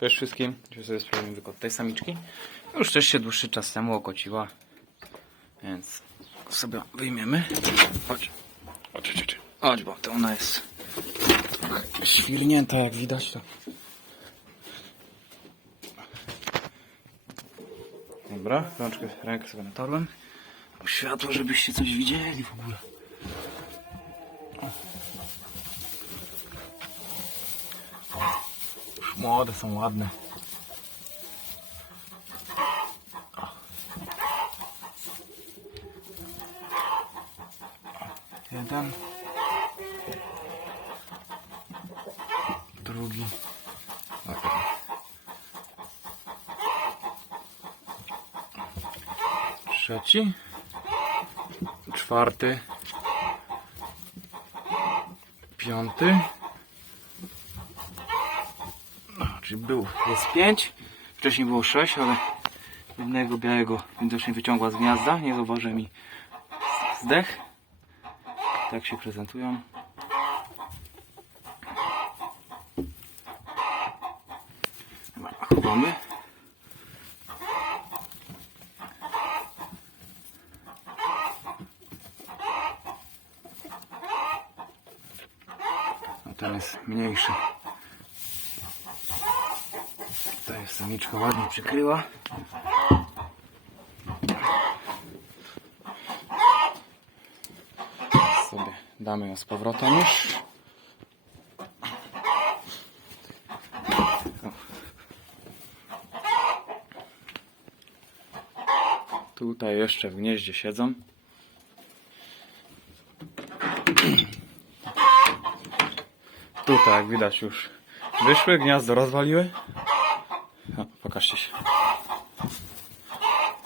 Cześć wszystkim. Dzisiaj sobie sprawdzimy wykład tej samiczki. Już też się dłuższy czas temu okociła. Więc sobie wyjmiemy. Chodź. Chodź, chodź, chodź. Bo to ona jest świrnięta, jak widać. To. Dobra, rączkę, rękę sobie natarłem. Światło, żebyście coś widzieli w ogóle. Młode są ładne. Jeden. Drugi. Trzeci. Czwarty. Piąty. No, czyli był, jest pięć. Wcześniej było sześć, ale jednego białego widocznie wyciągła z gniazda. Nie zauważyłem mi zdech. Tak się prezentują. Chowamy. Ten jest mniejszy. Jest samiczka ładnie przykryła. Sobie damy ją z powrotem już. Tutaj jeszcze w gnieździe siedzą. Tutaj jak widać już wyszły, gniazdo rozwaliły. O, pokażcie się.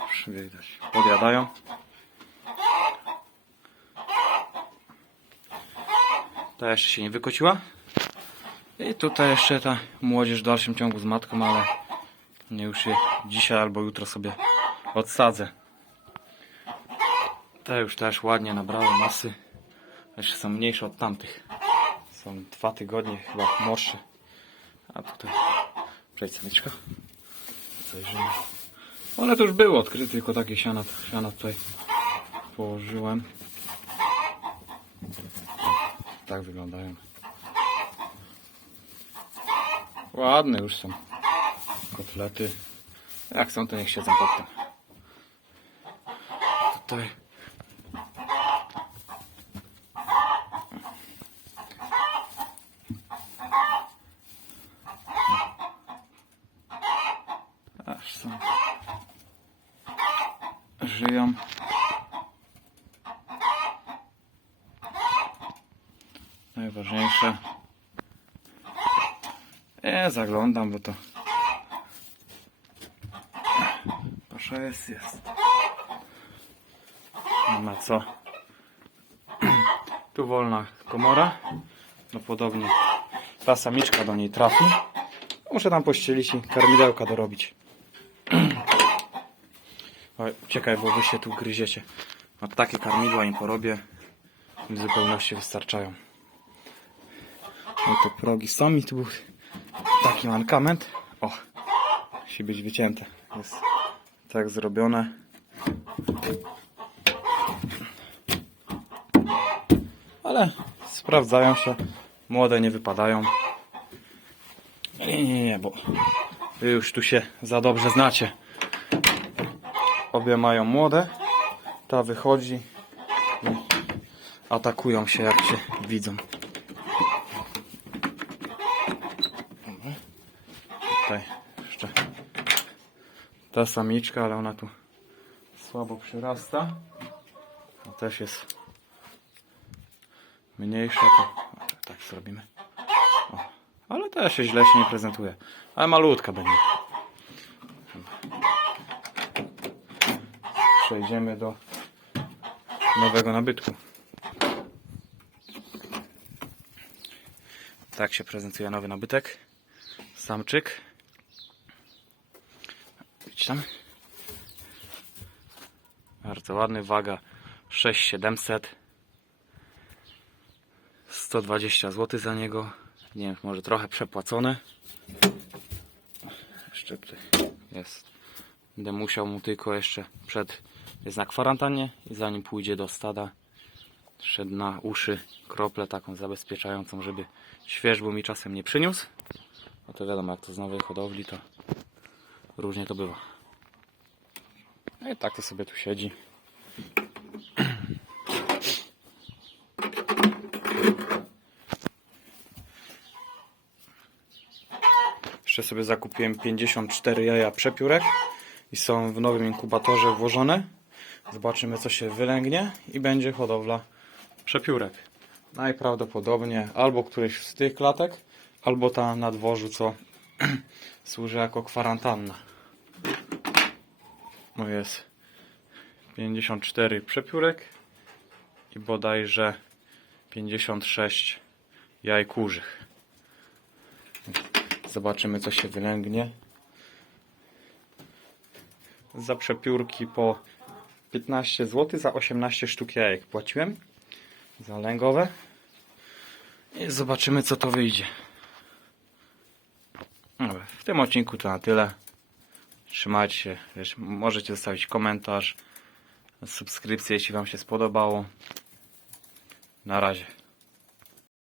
Już widać. Podjadają. Ta jeszcze się nie wykociła. I tutaj jeszcze ta młodzież w dalszym ciągu z matką, ale nie już je dzisiaj albo jutro sobie odsadzę. Te już też ładnie nabrały masy. Jeszcze są mniejsze od tamtych. Są dwa tygodnie chyba młodsze. A tutaj przejdź samiczka. Zajrzymy. One to już było odkryte, tylko takie siana, siana tutaj położyłem. Tak wyglądają. Ładne już są. Kotlety. Jak są, to niech siedzą pod tym. Tutaj. Aż są. Żyją. Najważniejsze. Nie zaglądam, bo to. Proszę jest, jest. Nie ma co. Tu wolna komora. No podobnie ta samiczka do niej trafi. Muszę tam pościelić i karmidełka dorobić. Oj, uciekaj, bo wy się tu gryziecie. No takie karmidła im porobię. W zupełności wystarczają. No to progi sami tu był taki mankament. O, musi być wycięte. Jest tak zrobione. Ale sprawdzają się. Młode nie wypadają. Nie, nie, nie, bo już tu się za dobrze znacie. Obie mają młode. Ta wychodzi i atakują się jak się widzą. Tutaj jeszcze ta samiczka, ale ona tu słabo przyrasta. A też jest mniejsza, to tak zrobimy. Ale też się źle się nie prezentuje. Ale malutka będzie. Przejdziemy do nowego nabytku. Tak się prezentuje nowy nabytek. Samczyk. Idź tam. Bardzo ładny, waga 6700. 120 zł za niego. Nie wiem, może trochę przepłacone. jeszcze tutaj jest. Będę musiał mu tylko jeszcze przed, jest na kwarantannie i zanim pójdzie do stada, szedł na uszy kroplę taką zabezpieczającą, żeby świeżbu mi czasem nie przyniósł. No to wiadomo, jak to z nowej hodowli, to różnie to bywa. No i tak to sobie tu siedzi. Jeszcze sobie zakupiłem 54 jaja przepiórek i są w nowym inkubatorze włożone. Zobaczymy co się wylęgnie i będzie hodowla przepiórek. Najprawdopodobniej albo któryś z tych klatek, albo ta na dworzu, co służy jako kwarantanna. No jest 54 przepiórek i bodajże 56 jaj kurzych. Zobaczymy, co się wylęgnie. Za przepiórki po 15 zł, za 18 sztuk jajek płaciłem. Za lęgowe. I zobaczymy, co to wyjdzie. W tym odcinku to na tyle. Trzymajcie się. Wiesz, możecie zostawić komentarz, subskrypcję, jeśli Wam się spodobało. Na razie.